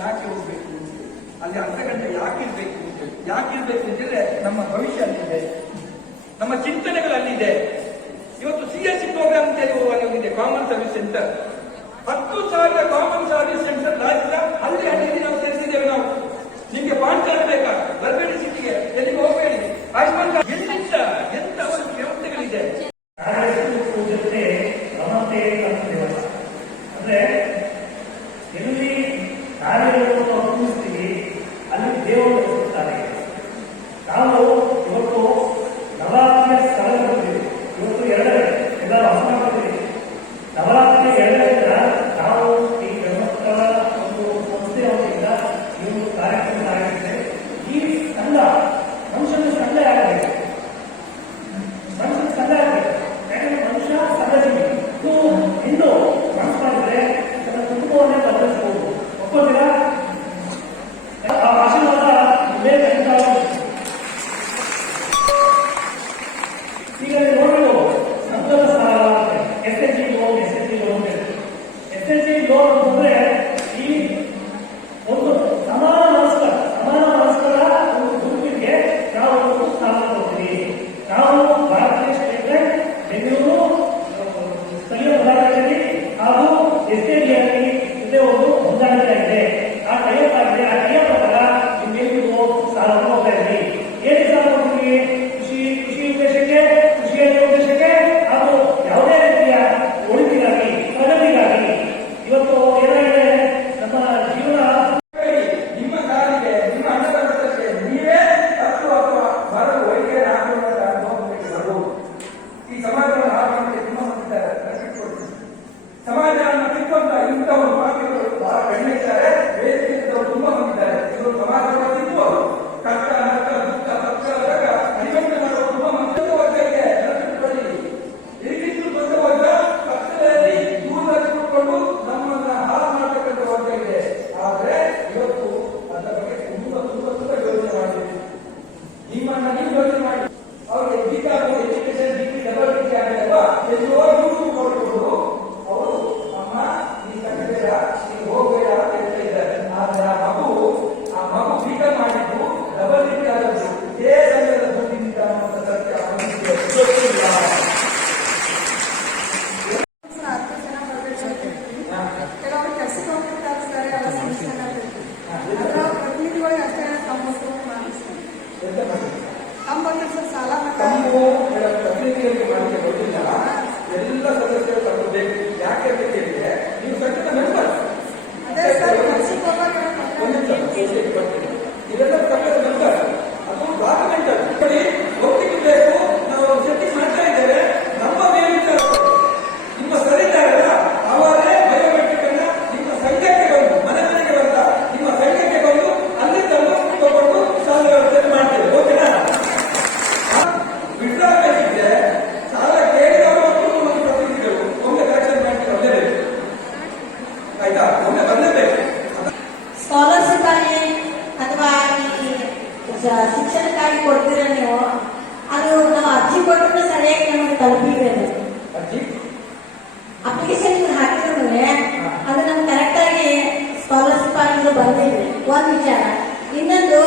ಯಾಕೆ ಹೋಗ್ಬೇಕು, ಅಲ್ಲಿ ಅರ್ಧ ಗಂಟೆ ಯಾಕಿರ್ಬೇಕು ಅಂತಂದ್ರೆ ನಮ್ಮ ಭವಿಷ್ಯ ಅಲ್ಲಿದೆ, ನಮ್ಮ ಚಿಂತನೆಗಳು ಅಲ್ಲಿದೆ. ಇವತ್ತು CSC ಪ್ರೋಗ್ರಾಮ್ ಅಂತ ಒಂದಿದೆ, common service centre. 10,000 common service centre ರಾಜ್ಯ ಅಲ್ಲಿ ನಾವು ಸೇರಿಸಿದ್ದೇವೆ. ನಾವು ನಿಮ್ಗೆ ಪಾನ್ ಕಾರ್ಡ್ ಬೇಕಾ, ಬರಬೇಡಿ ಸಿಟಿಗೆ, ಎಲ್ಲಿಗೆ ಹೋಗಬೇಡಿ, ಆಯುಷ್ಮಾನ್ ಕಾರ್ಡ್ ಎಲ್ಲಿಂದ ಎಂತ ಒಂದು ವ್ಯವಸ್ಥೆಗಳಿದೆ. ಅಂದ್ರೆ ಎಲ್ಲಿ ಕಾರ್ಯಗಳನ್ನು ಅನುಭವಿಸ್ತೀವಿ ಅಲ್ಲಿ ದೇವರು ಇರುತ್ತಾರೆ. ನಾವು ಇವತ್ತು ನವರಾತ್ರಿಯ ಸ್ಥಳ ಬರ್ತೀವಿ, ಇವತ್ತು 2 ಎಲ್ಲರೂ ಹಸನ ಬರ್ತೀವಿ. ನವರಾತ್ರಿ 2 ನಾವು ಈ ಧರ್ಮಸ್ಥಳ ಒಂದು ಸಂಸ್ಥೆ ವತಿಯಿಂದ ಈ ಒಂದು ಕಾರ್ಯಕ್ರಮ ಆಗಿದೆ. ಈ ಸಂಘ ಮನುಷ್ಯನ ಸಂಘ ಆಗಬೇಕು, ಮನುಷ್ಯನ ಸಂಘ ಆಗಬೇಕು. ಯಾಕಂದ್ರೆ ಮನುಷ್ಯ ಸಂಘಜೀವಿ. ಇದು ಹಿಂದೂ ಮನಸ್ಸಾಗಿದ್ರೆ ತನ್ನ ಕುಟುಂಬವನ್ನೇ ಬದಲಿಸಬಹುದು. ಒಪ್ಪೋದಿಲ್ಲ? ಆ ಆಶೀರ್ವಾದ ಈಗ ನೋಡಲು ಸಂತೋಷ SHG ಲೋನ್ ಅಂತಂದ್ರೆ ಈ ಒಂದು ಸಮಾನ ಮನಸ್ಕರ ಒಂದು ಗುಂಪಿಗೆ ನಾವು ಒಂದು ಸ್ಥಾನ ಕೊಡ್ತೀವಿ. ನಾವು ಭಾರತೀಯ ಸ್ಟೇಟ್ ಬ್ಯಾಂಕ್ ಬೆಂಗಳೂರು ಸ್ಥಳೀಯ ಪದಾಧಿಕಾರಿ ಹಾಗೂ SHG ಇದೇ ಒಂದು ಹೊಂದಾಣಿಕೆ ಆಗಿದೆ. ಆ ಟೈಪ್ ಆಗಿದೆ. ಆ ಟೈಪ್ ಪ್ರಕಾರ ನಿಮ್ಗೆ ಸಾಲ ಹೋಗ್ತಾ ಇದ್ದೀವಿ. ಏನೇ ಸಾಲ ಹೋಗ್ತೀವಿ? ಕೃಷಿ ಉದ್ದೇಶಕ್ಕೆ, ಕೃಷಿಯ ಉದ್ದೇಶಕ್ಕೆ ಹಾಗೂ ಯಾವುದೇ ರೀತಿಯ ಒಳಿತಿಗಾಗಿ, ಪ್ರಗತಿಗಾಗಿ. ಇವತ್ತು ಏನಾಗಿದೆ, ನಮ್ಮ ಜೀವನ ನಿಮ್ಮ ಕಾಲಿಗೆ, ನಿಮ್ಮ ಅನ್ನದಾತರಿಗೆ ನೀವೇ ತಪ್ಪು ಅಥವಾ ಬರಲು ವೈದ್ಯರ ಅನುಭವ. ಈ ಸಮಾಜವನ್ನು ಹಾಕಿ ತುಂಬ ಹೊಂದಿದ್ದಾರೆ. ಸಮಾಜವನ್ನು ಕಿತ್ತುವಂತ ಇಂಥವರು ಮಾತುಗಳು ಬಹಳ ಕಡಿಮೆ ಇದ್ದಾರೆ. ವೇದಿಕೆಯವರು ತುಂಬ ಹೊಂದಿದ್ದಾರೆ. ಇವರು ಸಮಾಜವನ್ನು ಕಿತ್ತುವರು ಕಷ್ಟ, ನಷ್ಟ, ದುಃಖ, ಪಕ್ಷದಾಗ ಅನಿವಂತ ಮಾಡುವ ತುಂಬ ಮಂದಿ ವರ್ಗ ಇದೆ. ಇದಕ್ಕಿಂತ ದೊಡ್ಡ ವರ್ಗ ಪಕ್ಷದಲ್ಲಿ ದೂರದಲ್ಲಿ ಕೂತ್ಕೊಂಡು ನಮ್ಮನ್ನ ಹಾಳು ಮಾಡತಕ್ಕಂಥ ವರ್ಗ ಇದೆ. ಆದ್ರೆ ಇವತ್ತು ಅದರ ಬಗ್ಗೆ ತುಂಬ ಯೋಚನೆ ಮಾಡಿದ್ದೀವಿ. ನಿಮ್ಮನ್ನ ನೀವು ಯೋಚನೆ ಮಾಡಿ ಅವ್ರಿಗೆ ಬೇಕಾಗುವ ಎಜುಕೇಶನ್ ಡಿಗ್ರಿ, ಡಬಲ್ ಡಿಗ್ರಿ ಆಗಿದೆಯಲ್ವಾ, ಎಲ್ಲೋ ಕೊಟ್ಟುಕೊಂಡು ಅವರು ಅಮ್ಮ ನೀ ಕಟ್ಟಬೇಡ, ನೀವು ಹೋಗಬೇಡ ಅಂತ ಹೇಳ್ತಾ ಇದ್ದಾರೆ. ಆದ್ರೆ ಆ ಮಗು ಬೀಗ ಮಾಡಿದ್ದು ಡಬಲ್ ಡಿಗ್ರಿ ಆದದ್ದು ಇದೇ ಸಂಘದ ದುಡ್ಡಿನಿಂದ ಅನ್ನುವಂಥ ಸತ್ಯ ಅವನಿಗೆ ಗೊತ್ತಿಲ್ಲ. ಕೆಲವರು ಕೆಲಸಕ್ಕೆ ಹೋಗ್ತಿರ್ತಾರೆ ಸರ್, ಅವರ ಸಂಸ್ಥೆನ ಅದರ ಪ್ರತಿನಿಧಿಗಳಿಗೆ ಅಷ್ಟೇ ಸರ್ ಸಾಲ ಪ್ರತಿನಿಧಿಗಳಿಗೆ ಮಾಡಲಿಕ್ಕೆ ಗೊತ್ತಿಲ್ಲ. ಎಲ್ಲ ಸದಸ್ಯರು ತಗೊಳ್ಬೇಕು. ಯಾಕೆ ಅಂತ ಕೇಳಿದ್ರೆ ನೀವು ಸಂಘದ ಮೆಂಬರ್. ಅದೇ ಸರ್, ಕೆಲಸಕ್ಕೆ ಹೋಗುವಾಗ ಇದೆಲ್ಲ ಸಂಘದ ಮೆಂಬರ್. ಅದು ಡಾಕ್ಯುಮೆಂಟ್ ನೋಡಿ ಒಪ್ಪಿಗೆ ನಾವು ಸೆಟ್ಟಿಂಗ್ ಮಾಡ್ತಾ ಇದ್ದೇವೆ. ನಮ್ಮ ಮೇಲಿಂದ ನಿಮ್ಮ ಸರಿತಾರಲ್ಲ ಅವರೇ ಬಯೋಮೆಟ್ರಿಕ್ ಅನ್ನ ನಿಮ್ಮ ಸಂಘಕ್ಕೆ ಬಂದು, ಮನೆಗೆ ಬಂದ ನಿಮ್ಮ ಸಂಘಕ್ಕೆ ಬಂದು ಅಲ್ಲಿ ತಂದು ತಗೊಂಡು ಸಾಲ ವ್ಯವಸ್ಥೆ ಮಾಡ್ತೇವೆ. ಓಕೆನಾ? ವಿಡ್ರಾ ಬೇಕಿದ್ರೆ ಸಾಲ ಕೇಳಿದವರು ಒಂದು ಪ್ರತಿನಿಧಿಗಳು ಒಮ್ಮೆ ಕಲೆಕ್ಷನ್ ಬ್ಯಾಂಕ್ ಬರಲೇಬೇಕು. ಆಯ್ತಾ? ಒಮ್ಮೆ ಬರಲೇಬೇಕು. ಸ್ಕಾಲರ್ಶಿಪ್ ಆಗಿ ಅಥವಾ ಶಿಕ್ಷಣಕ್ಕಾಗಿ ಕೊಡ್ತೀರ ನೀವು, ಅದು ನಾವು ಅರ್ಜಿ ಕೊಟ್ಟರೆ ಸರಿಯಾಗಿ ನಮಗೆ ತಲುಪಿದೆ. ಅಪ್ಲಿಕೇಶನ್ ನೀವು ಹಾಕಿದ್ರು ಅದು ನಮ್ಗೆ ಕರೆಕ್ಟ್ ಆಗಿ ಸ್ಕಾಲರ್ಶಿಪ್ ಆಗಿದ್ದು ಬಂದಿದೆ. ಒಂದು ವಿಚಾರ. ಇನ್ನೊಂದು